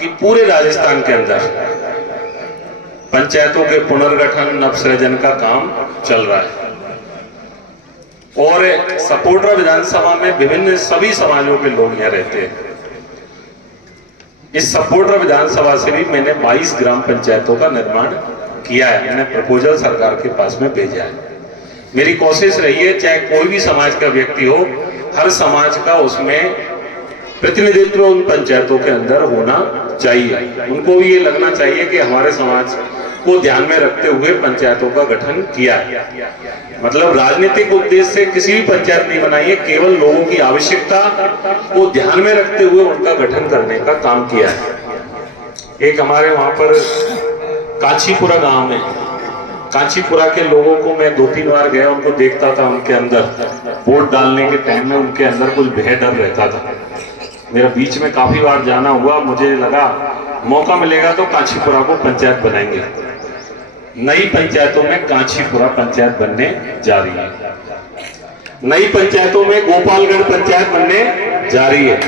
कि पूरे राजस्थान के अंदर पंचायतों के पुनर्गठन नवसृजन का काम चल रहा है और सपोटरा विधानसभा में विभिन्न सभी समाजों के लोग यहाँ रहते हैं। इस सपोटरा विधानसभा से भी मैंने 22 ग्राम पंचायतों का निर्माण किया है। मैंने प्रपोजल सरकार के पास में भेजा है। मेरी कोशिश रही है चाहे कोई भी समाज का व्यक्ति हो, हर समाज का उसमें प्रतिनिधित्व उन पंचायतों के अंदर होना चाहिए। उनको भी ये लगना चाहिए कि हमारे समाज को ध्यान में रखते हुए पंचायतों का गठन किया है। मतलब राजनीतिक उद्देश्य से किसी भी पंचायत नहीं बनाई है, केवल लोगों की आवश्यकता को ध्यान में रखते हुए उनका गठन करने का काम किया है। एक हमारे वहां पर कांचीपुरा गांव में, कांचीपुरा के लोगों को मैं 2-3 बार गया, उनको देखता था। उनके अंदर वोट डालने के टाइम में उनके अंदर कुछ भय डर रहता था। मेरा बीच में काफी बार जाना हुआ, मुझे लगा मौका मिलेगा तो कांचीपुरा को पंचायत बनाएंगे। नई पंचायतों में कांचीपुरा पंचायत बनने जा रही है, नई पंचायतों में गोपालगढ़ पंचायत बनने जा रही है,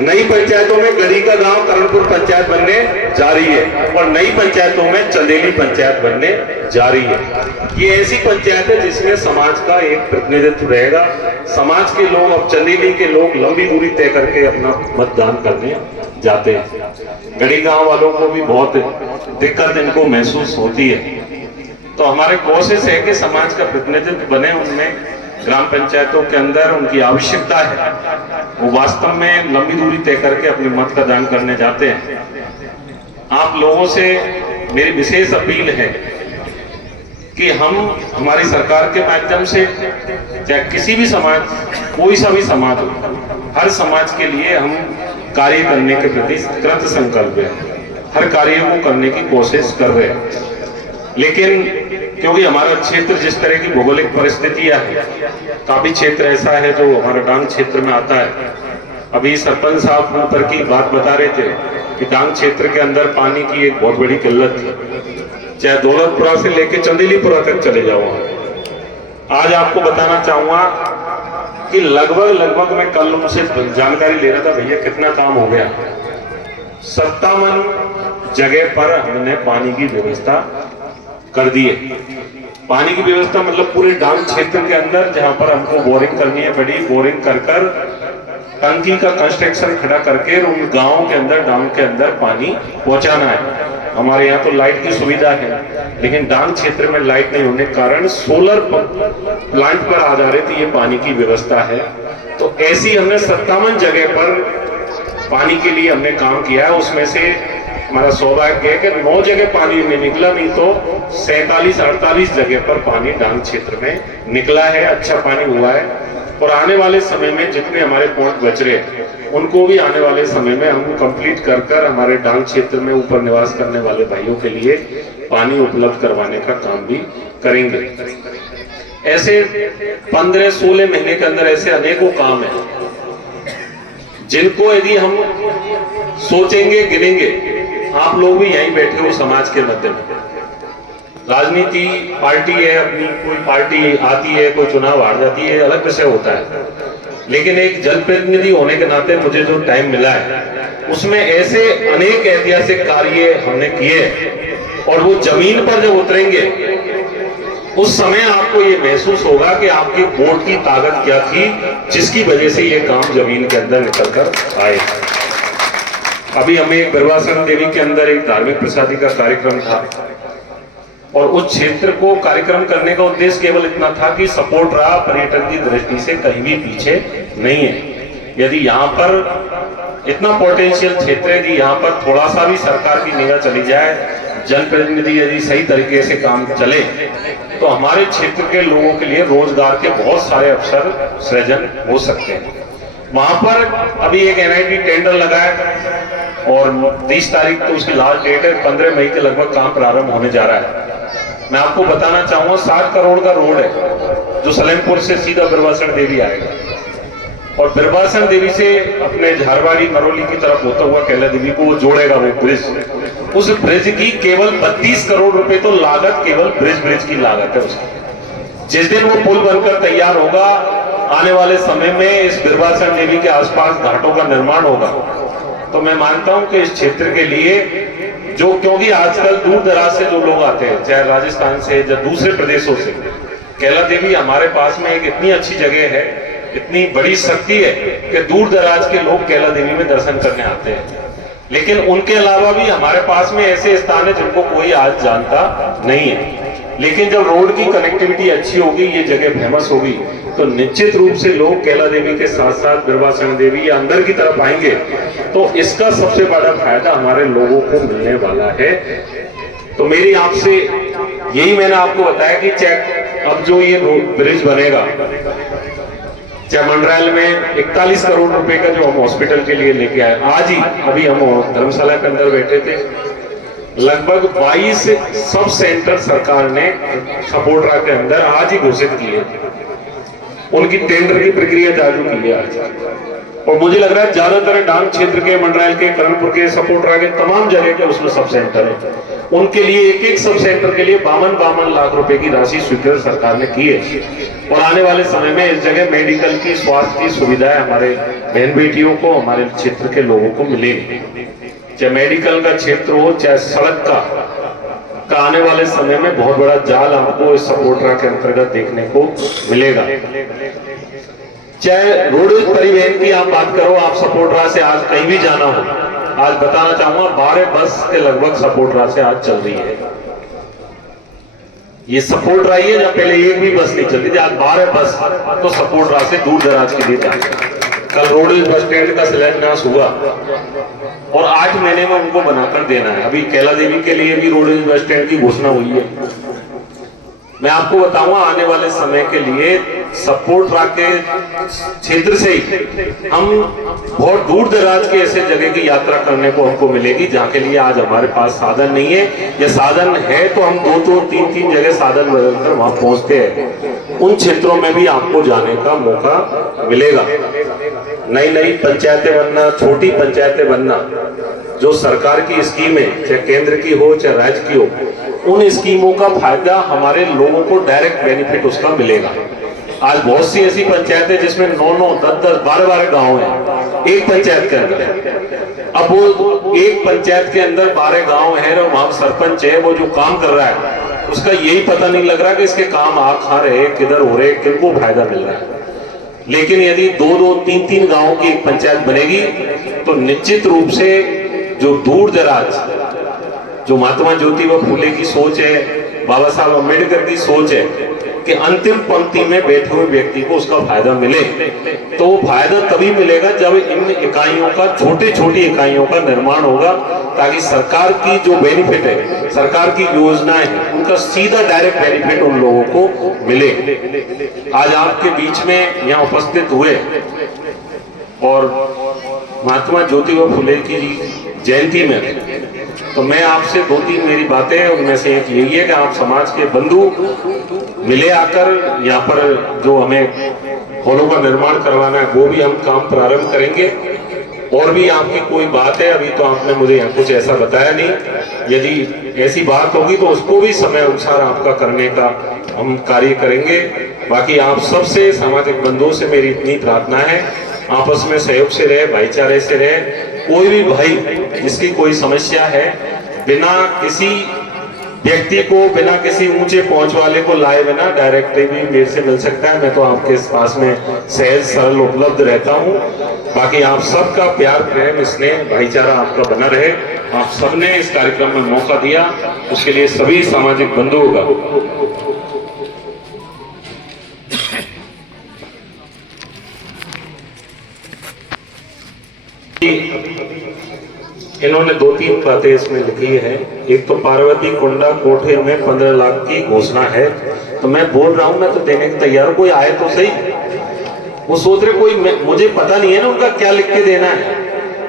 नई पंचायतों में गढ़ी का गांव करणपुर पंचायत बनने जा रही है और नई पंचायतों में चंदेली पंचायत बनने जा रही है। ये ऐसी पंचायत है जिसमें समाज का एक प्रतिनिधित्व रहेगा। समाज के लोग, अब चंदेली के लोग लंबी दूरी तय करके अपना मतदान करने जाते हैं। गढ़ी गांव वालों को भी बहुत दिक्कत इनको महसूस होती है। तो हमारे कोशिश है कि समाज का प्रतिनिधित्व बने, उनमें ग्राम पंचायतों के अंदर उनकी आवश्यकता है, वो वास्तव में लंबी दूरी तय करके अपने मत का दान करने जाते हैं। आप लोगों से मेरी विशेष अपील है कि हम हमारी सरकार के माध्यम से, चाहे किसी भी समाज, कोई सा भी समाज हो, हर समाज के लिए हम कार्य करने के प्रति कृत संकल्प है। हर कार्य को करने की कोशिश कर रहे हैं। लेकिन क्योंकि हमारा क्षेत्र जिस तरह की भौगोलिक परिस्थितियां है, काफी क्षेत्र ऐसा है जो हमारा डांग क्षेत्र में आता है। अभी सरपंच साहब ऊपर की बात बता रहे थे कि डांग क्षेत्र के अंदर पानी की एक बहुत बड़ी किल्लत थी। चाहे दौलतपुरा से लेकर चंदेलीपुरा तक चले जाओ। आज आपको बताना चाहूंगा कि लगभग मैं कल उनसे जानकारी ले रहा था, भैया कितना काम हो गया। 57 जगह पर हमने पानी की व्यवस्था कर दी है। पानी की व्यवस्था मतलब पूरे डांग क्षेत्र के अंदर जहां पर हमको बोरिंग करनी है, बड़ी बोरिंग कर टंकी का कंस्ट्रक्शन खड़ा करके उन गांवों के अंदर, डांग के अंदर पानी पहुंचाना है। हमारे यहाँ तो लाइट की सुविधा है, लेकिन डांग क्षेत्र में लाइट नहीं होने के कारण सोलर प्लांट पर आधारित ये पानी की व्यवस्था है। तो ऐसी हमने 57 जगह पर पानी के लिए हमने काम किया है। उसमें से हमारा सौभाग्य है कि 9 जगह पानी नहीं निकला, नहीं तो 47-48 जगह पर पानी डांग क्षेत्र में निकला है। अच्छा पानी हुआ है और आने वाले समय में जितने हमारे पॉइंट बच रहे उनको भी आने वाले समय में हम कंप्लीट कर हमारे डांग क्षेत्र में ऊपर निवास करने वाले भाइयों के लिए पानी उपलब्ध करवाने का काम भी करेंगे। ऐसे 15-16 महीने के अंदर ऐसे अनेकों काम है जिनको यदि हम सोचेंगे, गिनेंगे, आप लोग भी यहीं बैठे हो समाज के मध्य में। राजनीति पार्टी है अपनी, कोई पार्टी आती है, कोई चुनाव हार जाती है, अलग विषय होता है। लेकिन एक जनप्रतिनिधि होने के नाते मुझे जो टाइम मिला है उसमें ऐसे अनेक ऐतिहासिक कार्य हमने किए और वो जमीन पर जब उतरेंगे उस समय आपको ये महसूस होगा कि आपके वोट की ताकत क्या थी, जिसकी वजह से ये काम जमीन के अंदर निकल कर आए। अभी हमें एक बिरवासन देवी के अंदर एक धार्मिक प्रसादी का कार्यक्रम था और उस क्षेत्र को कार्यक्रम करने का उद्देश्य केवल इतना था कि सपोटरा पर्यटन की दृष्टि से कहीं भी पीछे नहीं है। यदि यहाँ पर इतना पोटेंशियल क्षेत्र है, यदि यहाँ पर थोड़ा सा भी सरकार की निगाह चली जाए, जनप्रतिनिधि यदि सही तरीके से काम चले, तो हमारे क्षेत्र के लोगों के लिए रोजगार के बहुत सारे अवसर सृजन हो सकते हैं। वहां पर अभी एक NIT टेंडर लगा है और 30 तारीख को उसकी लास्ट डेट है। 15 मई के लगभग काम प्रारंभ होने जा रहा है। मैं आपको बताना चाहूंगा 60 करोड़ का रोड है जो सलेमपुर से सीधा बिरवासन देवी आएगा और बिरवासन देवी से अपने झारवाड़ी मरोली की तरफ होता हुआ कैला देवी को वो जोड़ेगा। वो ब्रिज, उस ब्रिज की केवल 32 करोड़ रुपए तो लागत, केवल ब्रिज की लागत है उसकी। जिस दिन वो पुल बनकर तैयार होगा, आने वाले समय में इस बिरवासन देवी के आसपास घाटों का निर्माण होगा, तो मैं मानता हूं कि इस क्षेत्र के लिए जो, क्योंकि आजकल दूर दराज से जो लोग आते हैं, चाहे राजस्थान से या दूसरे प्रदेशों से, कैला देवी हमारे पास में एक इतनी अच्छी जगह है, इतनी बड़ी शक्ति है कि दूर दराज के लोग कैला देवी में दर्शन करने आते हैं। लेकिन उनके अलावा भी हमारे पास में ऐसे स्थान है जिनको कोई आज जानता नहीं है। लेकिन जब रोड की कनेक्टिविटी अच्छी होगी, ये जगह फेमस होगी, तो निश्चित रूप से लोग कैला देवी के साथ साथ बिरवासना देवी या अंदर की तरफ आएंगे। तो इसका सबसे बड़ा फायदा हमारे लोगों को मिलने वाला है। तो मेरी आपसे यही मैंने आपको बताया कि चाहे अब जो ये ब्रिज बनेगा, चाहे मंडरायल में 41 करोड़ रुपए का जो हम हॉस्पिटल के लिए लेके आए, आज ही अभी हम धर्मशाला के अंदर बैठे थे, लगभग 22 सब सेंटर सरकार ने सपोर्टरा के अंदर आज ही घोषित किए। उनकी टेंडर की प्रक्रिया चालू की है आज। और मुझे लग रहा है ज्यादातर डांग क्षेत्र के, मंडरायल के, करणपुर के, सपोटरा के तमाम जगह के उसमें सब सेंटर है। उनके लिए एक एक सब सेंटर के लिए 52 लाख रुपए की राशि स्वीकृत सरकार ने की है। और आने वाले समय में इस जगह मेडिकल की, स्वास्थ्य की सुविधाएं हमारे बहन बेटियों को, हमारे क्षेत्र के लोगों को मिलेगी। चाहे मेडिकल का क्षेत्र हो, चाहे सड़क का आने वाले समय में बहुत बड़ा जाल आपको इस सपोटरा के अंतर्गत देखने को मिलेगा। चाहे रोड परिवहन की आप बात करो, आप सपोटरा से आज कहीं भी जाना हो, आज बताना चाहूंगा 12 बस के लगभग सपोटरा से आज चल रही है। ये सपोटरा ही है, जब पहले एक भी बस नहीं चलती थी, आज 12 बस तो सपोटरा से दूर दराज के लिए जाती है। कल रोडवेज बस स्टैंड का शिलान्यास हुआ और 8 महीने में उनको बनाकर देना है। अभी कैला देवी के लिए भी रोडवेज बस स्टैंड की घोषणा हुई है। मैं आपको बताऊंगा आने वाले समय के लिए सपोटरा के क्षेत्र से ही हम बहुत दूर दराज के ऐसे जगह की यात्रा करने को हमको मिलेगी जहाँ के लिए आज हमारे पास साधन नहीं है, या साधन है तो हम 2-2, 3-3 जगह साधन बदलकर वहां पहुंचते हैं। उन क्षेत्रों में भी आपको जाने का मौका मिलेगा। नई नई पंचायतें बनना, छोटी पंचायतें बनना, जो सरकार की स्कीम है, चाहे केंद्र की हो चाहे राज्य की हो, उन स्कीमों का फायदा हमारे लोगों को डायरेक्ट बेनिफिट उसका मिलेगा। आज बहुत सी ऐसी पंचायतें जिसमें 9-9, 10-10, 12-12 गांव हैं एक पंचायत के अंदर। अब वो एक पंचायत के अंदर 12 गांव है और वहां सरपंच है, वो जो काम कर रहा है उसका यही पता नहीं लग रहा कि इसके काम आ खा रहे, किधर हो रहे, किनको फायदा मिल रहा है। लेकिन यदि 2-2, 3-3 गांवों की एक पंचायत बनेगी तो निश्चित रूप से जो दूर दराज, जो महात्मा ज्योतिबा फूले की सोच है, बाबा साहब अम्बेडकर की सोच है कि अंतिम पंक्ति में बैठे हुए व्यक्ति को उसका फायदा मिले, तो वो फायदा तभी मिलेगा जब इन इकाइयों का, छोटी इकाइयों का निर्माण होगा, ताकि सरकार की जो बेनिफिट है, सरकार की योजनाएं हैं, उनका सीधा डायरेक्ट बेनिफिट उन लोगों को मिले। आज आपके बीच में यहाँ उपस्थित हुए और महात्मा ज्योतिबा फूले की जयंती में, तो मैं आपसे 2-3 मेरी बातें हैं, उनमें से एक यही है कि आप समाज के बंधु मिले आकर यहाँ पर जो हमें हॉलों का निर्माण करवाना है वो भी हम काम प्रारंभ करेंगे। और भी आपकी कोई बात है, अभी तो आपने मुझे यहाँ कुछ ऐसा बताया नहीं, यदि ऐसी बात होगी तो उसको भी समय अनुसार आपका करने का हम कार्य करेंगे। बाकी आप सबसे, सामाजिक बंधुओं से मेरी इतनी प्रार्थना है, आपस में सहयोग से रहे, भाईचारे से रहे। कोई भी भाई जिसकी कोई समस्या है, बिना किसी व्यक्ति को, बिना किसी ऊंचे पहुंच वाले को लाए बिना डायरेक्टली भी मेरे से मिल सकता है। मैं तो आपके पास में सहज सरल उपलब्ध रहता हूं। बाकी आप सबका प्यार, प्रेम, स्नेह, भाईचारा आपका बना रहे। आप सबने इस कार्यक्रम में मौका दिया, उसके लिए सभी सामाजिक बंधुओं का इन्होंने 2-3 बातें इसमें लिखी है। एक तो पार्वती कुंडा कोठे में 15 लाख की घोषणा है, तो मैं बोल रहा हूं, मैं तो देने के तैयार हूं, कोई आए तो सही। वो सोच रहे कोई, मुझे पता नहीं है ना उनका क्या लिख के देना है,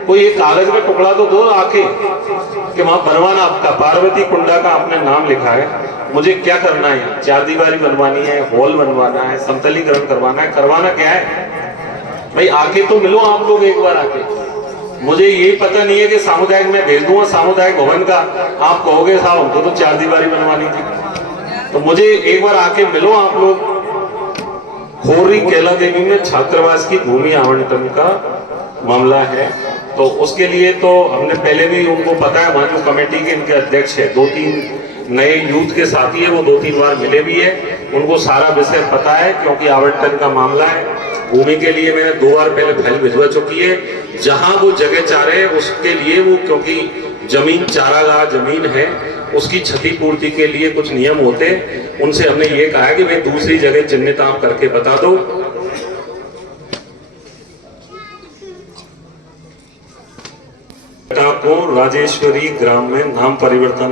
कोई एक कागज का टुकड़ा तो दो आके कि वहां बनवाना आपका पार्वती कुंडा का आपने नाम लिखा है, मुझे क्या करना है, 4 दीवारी बनवानी है, हॉल बनवाना है, समतलीकरण करवाना है, करवाना क्या है भाई, आके तो मिलो आप लोग एक बार आके। मुझे यही पता नहीं है कि सामुदायिक में भेज दूंगा सामुदायिक भवन का, आप कहोगे साहब हमको तो 4 दीवारी बनवानी थी, तो मुझे एक बार आके मिलो आप लोग। खोरी कैला देवी में छात्रावास की भूमि आवंटन का मामला है, तो उसके लिए तो हमने पहले भी उनको पता है, वहाँ जो कमेटी के इनके अध्यक्ष है, 2-3 नए यूथ के साथी है, वो 2-3 बार मिले भी है, उनको सारा विषय पता है, क्योंकि आवंटन का मामला है। भूमि के लिए मैंने 2 बार पहले फाइल भिजवा चुकी है। जहां वो जगह चाह रहे हैं उसके लिए वो, क्योंकि जमीन चारागाह जमीन है, उसकी क्षतिपूर्ति के लिए कुछ नियम होते, उनसे हमने ये कहा है कि भाई दूसरी जगह चिन्हित आप करके बता दो। को राजेश्वरी ग्राम में नाम परिवर्तन